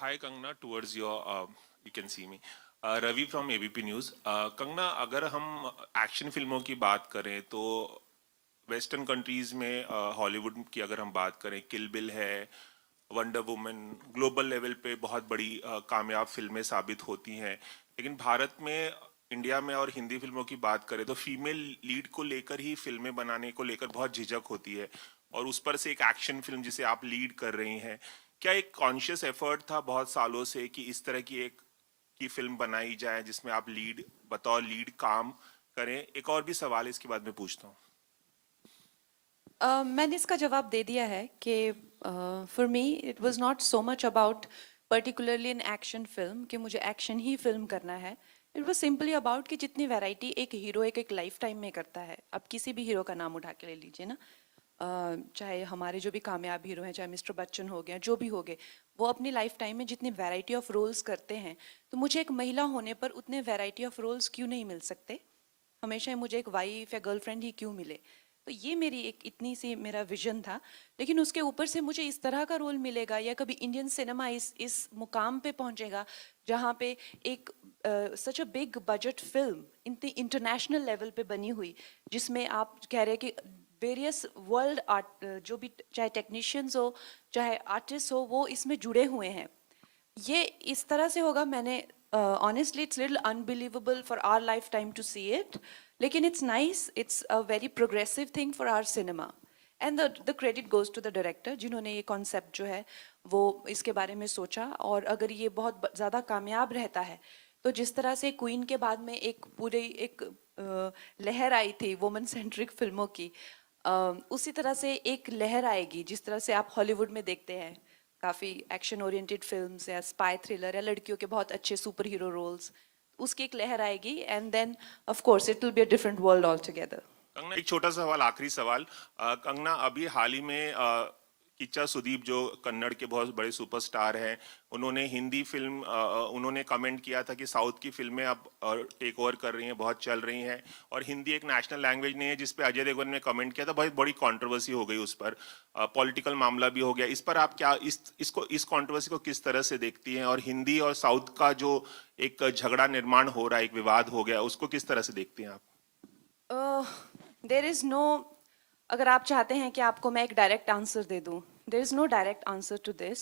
Hi Kangna, towards your, you can see me. Ravi from ABP news. Kangana, अगर हम action फिल्मों की बात करें तो वेस्टर्न कंट्रीज में हॉलीवुड की अगर हम बात करें, किल बिल है, वंडर वुमन ग्लोबल लेवल पे बहुत बड़ी कामयाब फिल्में साबित होती हैं। लेकिन भारत में, इंडिया में और हिंदी फिल्मों की बात करें तो फीमेल लीड को लेकर ही फिल्में बनाने को लेकर बहुत झिझक होती है। और उस पर से एक एक्शन फिल्म जिसे आप लीड कर रही हैं, क्या एक कॉन्शियस एफर्ट था बहुत सालों से कि इस तरह की फिल्म बनाई जाए जिसमें आप लीड, बतौर लीड काम करें? एक और भी सवाल इसके बाद में पूछता हूँ। मैंने इसका जवाब दे दिया है कि for me it was not so much about particularly in action film कि मुझे एक्शन ही फिल्म करना है। इट वाज सिंपली अबाउट कि जितनी वैरायटी एक हीरो एक लाइफ टाइम में करता है। अब किसी भी हीरो का नाम उठा के ले लीजिए ना, चाहे हमारे जो भी कामयाब हीरो हैं, चाहे मिस्टर बच्चन हो गए, जो भी हो गए, वो अपनी लाइफ टाइम में जितनी वैरायटी ऑफ रोल्स करते हैं, तो मुझे एक महिला होने पर उतने वैरायटी ऑफ रोल्स क्यों नहीं मिल सकते? हमेशा ही मुझे एक वाइफ या गर्लफ्रेंड ही क्यों मिले? तो ये मेरी एक इतनी सी मेरा विजन था। लेकिन उसके ऊपर से मुझे इस तरह का रोल मिलेगा या कभी इंडियन सिनेमा इस मुकाम पे पहुंचेगा जहाँ पे एक सच अ बिग बजट फिल्म इतनी इंटरनेशनल लेवल पे बनी हुई, जिसमें आप कह रहे हैं कि वेरियस वर्ल्ड आर्ट, जो भी चाहे टेक्नीशियंस हो चाहे आर्टिस्ट हो, वो इसमें जुड़े हुए हैं। ये इस तरह से होगा। मैंने honestly it's little unbelievable for our lifetime to see it, लेकिन it's nice, it's a very progressive thing for our cinema. And the credit goes to the director जिन्होंने ये कॉन्सेप्ट जो है वो इसके बारे में सोचा। और अगर ये बहुत ज़्यादा कामयाब रहता है तो जिस तरह से क्वीन के बाद में एक पूरी एक लहर आई थी वुमेन सेंट्रिक फिल्मों की, उसी तरह से एक लहर आएगी जिस तरह से आप हॉलीवुड में देखते हैं काफ़ी एक्शन ओरिएंटेड फिल्म्स या स्पाई थ्रिलर या लड़कियों के बहुत अच्छे सुपर हीरो रोल्स। उसकी एक लहर आएगी and then of course it will be a different world all together. Kangana, एक छोटा सा सवाल, आखिरी सवाल। कंगना, अभी हाल ही में किच्चा सुदीप जो कन्नड़ के बहुत बड़े सुपरस्टार हैं, उन्होंने हिंदी फिल्म, उन्होंने कमेंट किया था कि साउथ की फिल्में अब टेक ओवर कर रही हैं, बहुत चल रही हैं, और हिंदी एक नेशनल लैंग्वेज नहीं है, जिस पे अजय देवगन ने कमेंट किया था, बहुत बड़ी कंट्रोवर्सी हो गई उस पर, पॉलिटिकल मामला भी हो गया इस पर। आप क्या इस कंट्रोवर्सी को किस तरह से देखती हैं, और हिंदी और साउथ का जो एक झगड़ा निर्माण हो रहा है, एक विवाद हो गया, उसको किस तरह से देखती हैं आप? देर इज़ नो, अगर आप चाहते हैं कि आपको मैं एक डायरेक्ट आंसर दे दूं, there is no direct answer to this.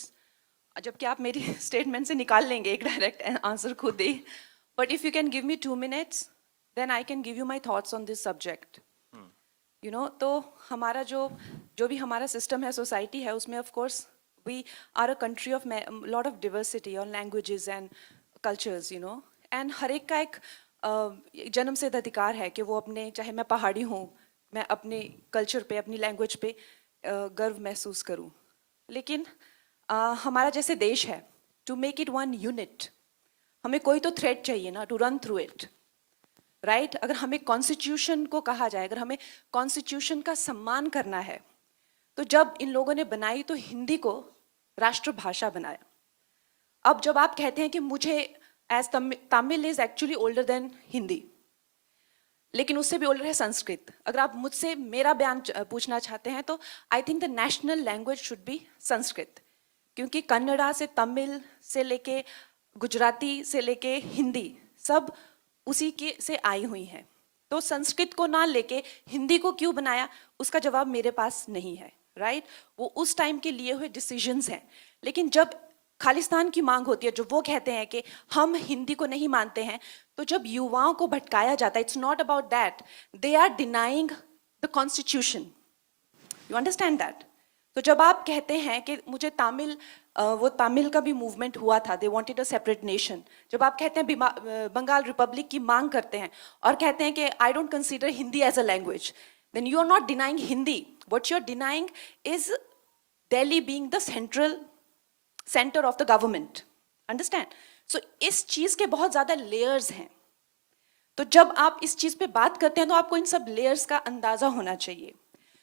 जबकि आप मेरी स्टेटमेंट से निकाल लेंगे एक डायरेक्ट आंसर खुद ही। But if you can give me 2 minutes, then I can give you my thoughts on this subject. तो हमारा जो जो भी हमारा सिस्टम है, सोसाइटी है, उसमें of course we are a country of lot of diversity और लैंग्वेजेस एंड कल्चर्स, एंड हर एक का एक जन्म सिद्ध अधिकार है कि वो अपने, चाहे मैं पहाड़ी हूँ, मैं अपने कल्चर पे अपनी लैंग्वेज पे गर्व महसूस करूँ। लेकिन हमारा जैसे देश है, to make it one unit, हमें कोई तो थ्रेड चाहिए ना to run through it, right? अगर हमें कॉन्स्टिट्यूशन को कहा जाए, अगर हमें कॉन्स्टिट्यूशन का सम्मान करना है, तो जब इन लोगों ने बनाई तो हिंदी को राष्ट्रभाषा बनाया। अब जब आप कहते हैं कि मुझे as Tamil is actually older than Hindi, लेकिन उससे भी ओल्डर है संस्कृत। अगर आप मुझसे मेरा बयान पूछना चाहते हैं तो I think the national language should be Sanskrit, क्योंकि कन्नड़ा से तमिल से लेके गुजराती से लेके हिंदी सब उसी के से आई हुई हैं। तो संस्कृत को ना लेके हिंदी को क्यों बनाया, उसका जवाब मेरे पास नहीं है, राइट? वो उस टाइम के लिए हुए डिसीजंस हैं। लेकिन जब खालिस्तान की मांग होती है, जो वो कहते हैं कि हम हिंदी को नहीं मानते हैं, तो जब युवाओं को भटकाया जाता है, it's not about that, they are denying the constitution. You understand that? तो जब आप कहते हैं कि मुझे तमिल, वो तमिल का भी मूवमेंट हुआ था, they wanted a separate nation. जब आप कहते हैं बंगाल रिपब्लिक की मांग करते हैं और कहते हैं कि I don't consider Hindi as a language, then you are not denying Hindi, what you are denying is Delhi being the centre of the government. Understand? So इस चीज के बहुत ज्यादा लेयर्स हैं। तो जब आप इस चीज पे बात करते हैं तो आपको इन सब लेयर्स का अंदाजा होना चाहिए।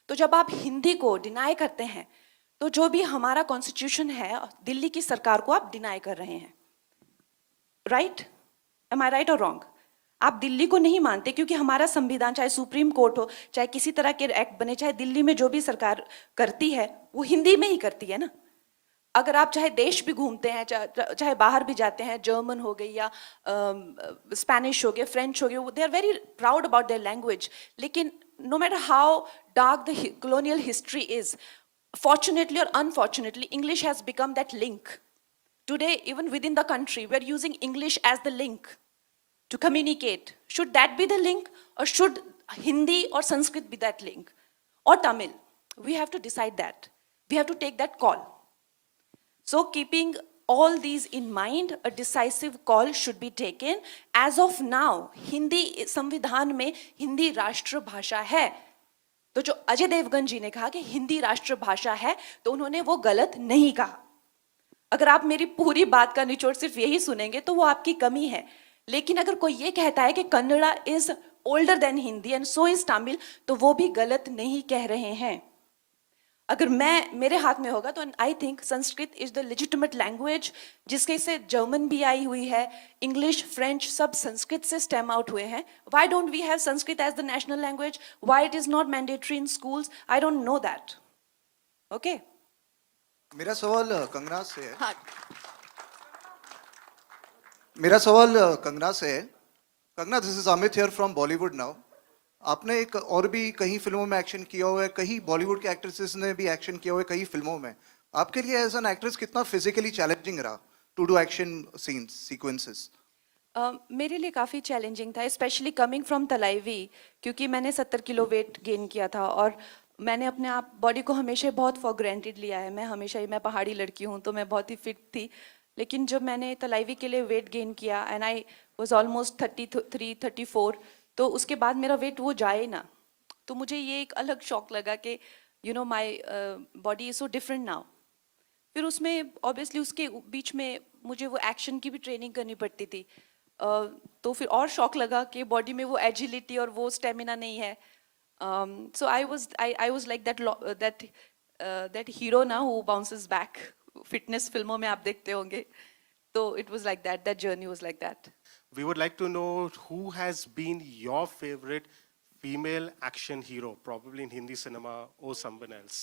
तो जब आप हिंदी को डिनाई करते हैं, तो जो भी हमारा कॉन्स्टिट्यूशन है, दिल्ली की सरकार को आप डिनाई कर रहे हैं, राइट? एम आई राइट और रॉन्ग? आप दिल्ली को नहीं मानते क्योंकि हमारा संविधान, चाहे सुप्रीम कोर्ट हो, चाहे किसी तरह के एक्ट बने, चाहे दिल्ली में जो भी सरकार करती है वो हिंदी में ही करती है ना। अगर आप चाहे देश भी घूमते हैं, चाहे बाहर भी जाते हैं, जर्मन हो गई या स्पेनिश हो गया, फ्रेंच हो गया, they are very proud about their language. लेकिन no matter how dark the colonial history is, fortunately or unfortunately, English has become that link. Today, even within the country, we're using English as the link to communicate. Should that be the link, or should Hindi or Sanskrit be that link? Or Tamil? We have to decide that. We have to take that call. So, keeping all these in mind, a decisive call should be taken. As of now, Hindi संविधान में हिंदी राष्ट्र भाषा है. तो जो अजय देवगन जी ने कहा कि हिंदी राष्ट्र भाषा है, तो उन्होंने वो गलत नहीं कहा. अगर आप मेरी पूरी बात का निचोड़ सिर्फ यही सुनेंगे तो वो आपकी कमी है. लेकिन अगर कोई ये कहता है कि Kannada is older than Hindi and so is Tamil, तो वो भी गलत नहीं कह रहे हैं. अगर मेरे हाथ में होगा तो I think Sanskrit is the legitimate language, जिसके से जर्मन भी आई हुई है, इंग्लिश, फ्रेंच सब संस्कृत से स्टेम आउट हुए हैं. Why don't we have Sanskrit as the national language? Why it is not mandatory in schools? I don't know that. Okay, मेरा सवाल कंगना से है. हाँ. मेरा सवाल कंगना से है. Kangana, this is Amit here from Bollywood now. आपने एक और भी कई फिल्मों में एक्शन किया हुआ है, कई बॉलीवुड के एक्ट्रेसेस ने भी एक्शन किया हुआ है कई फिल्मों में. आपके लिए एज एन एक्ट्रेस कितना फिजिकली चैलेंजिंग रहा to do action scenes sequences? मेरे लिए काफ़ी चैलेंजिंग था, स्पेशली कमिंग फ्रॉम तलाईवी, क्योंकि मैंने 70 किलो वेट गेन किया था और मैंने अपने आप बॉडी को हमेशा बहुत फॉर ग्रांटेड लिया है. मैं पहाड़ी लड़की हूँ तो मैं बहुत ही फिट थी. लेकिन जब मैंने तलाईवी के लिए वेट गेन किया एंड आई वाज ऑलमोस्ट 33 34, तो उसके बाद मेरा वेट वो जाए ना, तो मुझे ये एक अलग शॉक लगा कि you know my body is so different now. फिर उसमें ऑब्वियसली उसके बीच में मुझे वो एक्शन की भी ट्रेनिंग करनी पड़ती थी. तो फिर और शॉक लगा कि बॉडी में वो एजिलिटी और वो स्टेमिना नहीं है. So I was like that hero ना हु बाउंसेस बैक. फिटनेस फिल्मों में आप देखते होंगे, तो it was like that journey was like that. We would like to know who has been your favorite female action hero, probably in Hindi cinema or someone else.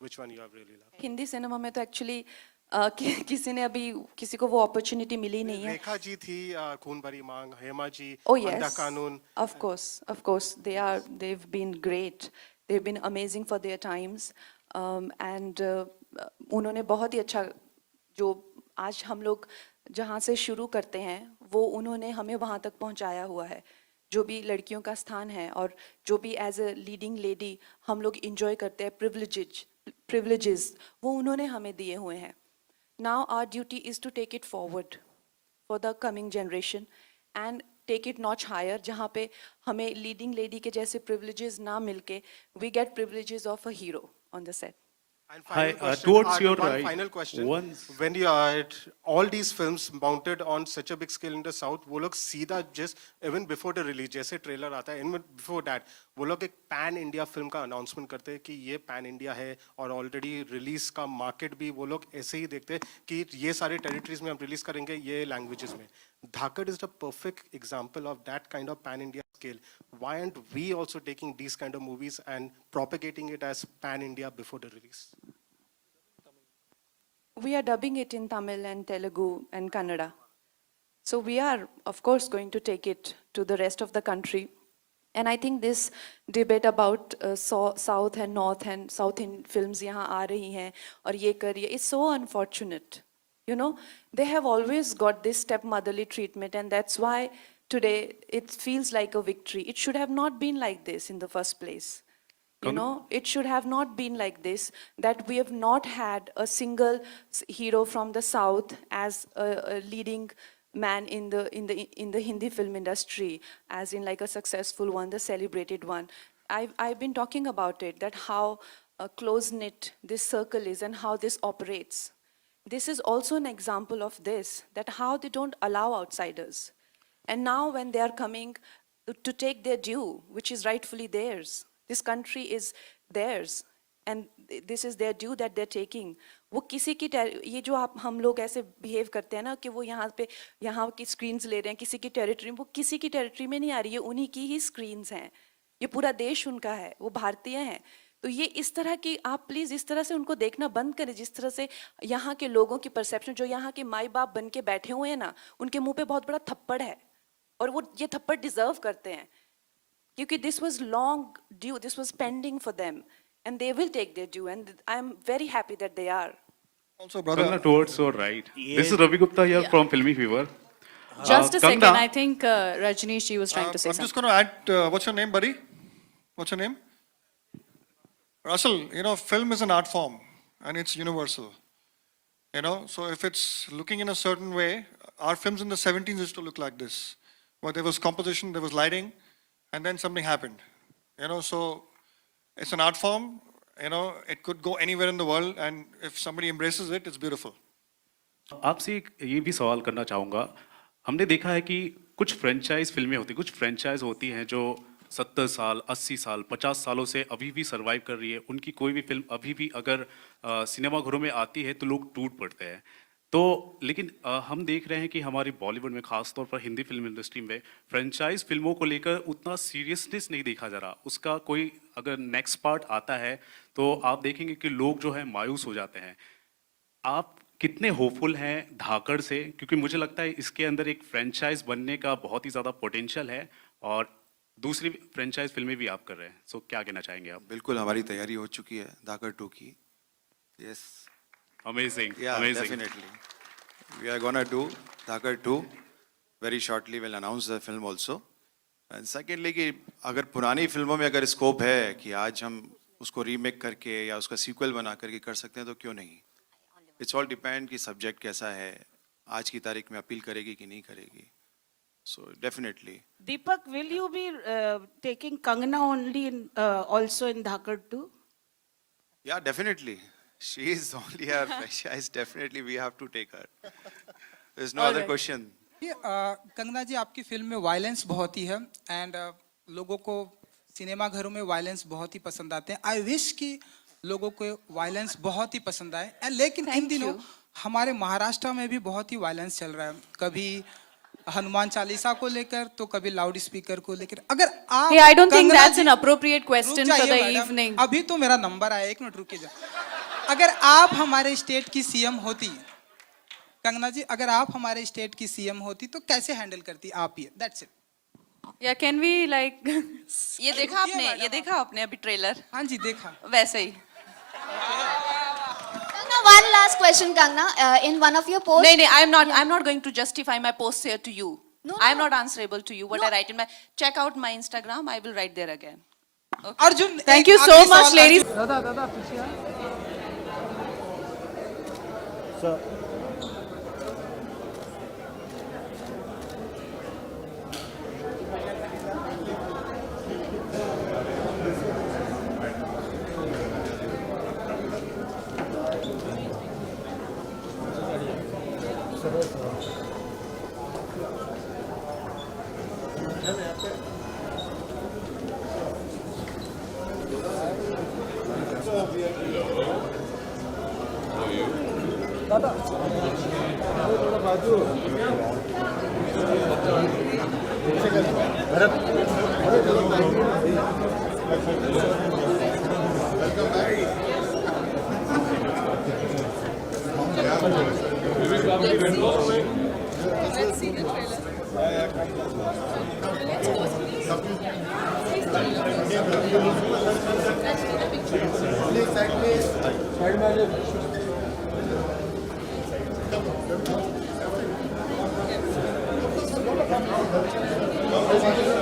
Which one you have really loved? Hindi cinema में तो actually किसी ने अभी किसी को वो opportunity मिली नहीं है. रेखा जी थी, खून भरी मांग, हेमा जी, Oh अंधा yes, कानून. of course, they've been great. They've been amazing for their times, and उन्होंने बहुत ही अच्छा, जो आज हम लोग जहाँ से शुरू करते हैं वो उन्होंने हमें वहाँ तक पहुँचाया हुआ है. जो भी लड़कियों का स्थान है और जो भी एज अ लीडिंग लेडी हम लोग इंजॉय करते हैं, प्रिविलेजेस वो उन्होंने हमें दिए हुए हैं. Now our duty is to take it forward for the coming generation and take it notch higher, जहाँ पे हमें लीडिंग लेडी के जैसे प्रिविलेजेस ना मिलके we get privileges of a hero on the set. And Hi, final question, towards your one right, final question. once- When you are all these films mounted on such a big scale in the south, वो लोग सीधा just even before the release, जैसे trailer आता है, even before that, वो लोग एक pan India film का अनाउंसमेंट करते हैं कि ये पैन इंडिया है, और ऑलरेडी रिलीज का मार्केट भी वो लोग ऐसे ही देखते हैं कि ये सारे टेरिटरीज में हम रिलीज करेंगे ये लैंग्वेजेस में. Dhakat is the perfect example of that kind of pan India scale. Why aren't we also taking these kind of movies and propagating it as pan India before the release? We are dubbing it in Tamil and Telugu and Kannada. So we are, of course, going to take it to the rest of the country. And I think this debate about South and North and South in films यहाँ आ रही हैं और ये कर रही है, it's so unfortunate. You know, they have always got this stepmotherly treatment, and that's why today it feels like a victory. It should have not been like this in the first place. You know, it should have not been like this, that we have not had a single hero from the South as a leading man in the Hindi film industry, as in like a successful one, the celebrated one. I've been talking about it, that how close-knit this circle is and how this operates. This is also an example of this, that how they don't allow outsiders. And now when they are coming to take their due, which is rightfully theirs, this country is theirs, and this is their due that they're taking. वो किसी की ये जो हम लोग ऐसे behave करते हैं ना कि वो यहाँ की स्क्रीन्स ले रहे हैं किसी की टेरिटरी में, वो किसी की टेरिटरी में नहीं आ रही है, उन्हीं की ही स्क्रीन्स हैं. ये पूरा देश उनका है, वो भारतीय हैं. तो ये इस तरह की आप प्लीज इस तरह से उनको देखना बंद करें, जिस तरह से यहाँ के लोगों की परसेप्शन, जो यहाँ के माई बाप बन के बैठे हुए हैं ना, उनके मुंह पे बहुत बड़ा थप्पड़ है और वो ये थप्पड़ डिजर्व करते हैं, क्योंकि this was long due, this was pending for them and they will take their due and I am very happy that they are. Also, brother, Kangna, towards your right. This is Ravi Gupta here from Filmy Fever. Just a second, Kangna, I think Rajni, she was trying to say I'm just something. going to add, what's your name, buddy? What's your name? Russell, you know, film is an art form and it's universal. You know, so if it's looking in a certain way, our films in the 70s used to look like this, where there was composition, there was lighting, and then something happened. You know, so it's an art form. You know, it could go anywhere in the world, and if somebody embraces it, it's beautiful. आपसे ये भी सवाल करना चाहूँगा. हमने देखा है कि कुछ फ्रेंचाइज फिल्में होती, कुछ फ्रेंचाइज होती हैं जो 70 साल, 80 साल, 50 सालों से अभी भी सरवाइव कर रही है. उनकी कोई भी फिल्म अभी भी अगर सिनेमा घरों में आती है तो लोग टूट पड़ते हैं. तो लेकिन हम देख रहे हैं कि हमारी बॉलीवुड में, खासतौर पर हिंदी फिल्म इंडस्ट्री में, फ्रेंचाइज फिल्मों को लेकर उतना सीरियसनेस नहीं देखा जा रहा. उसका कोई अगर नेक्स्ट पार्ट आता है तो आप देखेंगे कि लोग जो है मायूस हो जाते हैं. आप कितने होपफुल हैं धाकड़ से, क्योंकि मुझे लगता है इसके अंदर एक फ्रेंचाइज बनने का बहुत ही ज़्यादा पोटेंशियल है और दूसरी फ्रेंचाइज फिल्में भी आप कर रहे हैं. सो क्या कहना चाहेंगे आप? बिल्कुल हमारी तैयारी हो चुकी है धाकड़ 2 की. Yes, amazing, yeah, amazing. definitely we are gonna do Dhakad 2 very shortly. we'll announce the film also. and secondly कि अगर पुरानी फिल्मों में अगर स्कोप है कि आज हम उसको रीमेक करके या उसका सीक्वल बना करके कर सकते हैं तो क्यों नहीं. इट्स ऑल डिपेंड कि सब्जेक्ट कैसा है, आज की तारीख में अपील करेगी कि नहीं करेगी. So definitely. Deepak, will you be taking Kangana only in, also in Dhakad too? Yeah, definitely. She is only our franchise. Definitely we have to take her. There's no other question. Kangana ji, आपकी film में violence बहुत ही है and लोगों को cinema घरों में violence बहुत ही पसंद आते हैं. आई विश कि लोगों को वायलेंस बहुत ही पसंद आए. लेकिन इन दिनों हमारे महाराष्ट्र में भी बहुत ही वायलेंस चल रहा है, कभी हनुमान चालीसा को लेकर तो कभी लाउड स्पीकर को लेकर. अगर आप Hey, I don't think Kangana that's ji- an appropriate रुक question जाइए for the मैडम, evening. अभी तो मेरा नंबर आया, 1 मिनट रुकिए जा. अगर आप हमारे स्टेट की सीएम होती, कंगना जी, अगर आप हमारे स्टेट की सीएम होती तो कैसे हैंडल करती आप ये? That's it. Yeah, can we like ये देखा आपने, ये देखा आपने अभी ट्रेलर? हाँ जी, देखा. वैसे ही. Kangna, one last question, Kangna. In one of your posts, नहीं नहीं, I'm not going to justify my posts here to you. No, I'm no. not answerable to you. What I write in my, check out my Instagram. I will write there again. Arjun, Thank एक you so आखिरी much, सवाल, ladies. Arjun. Let's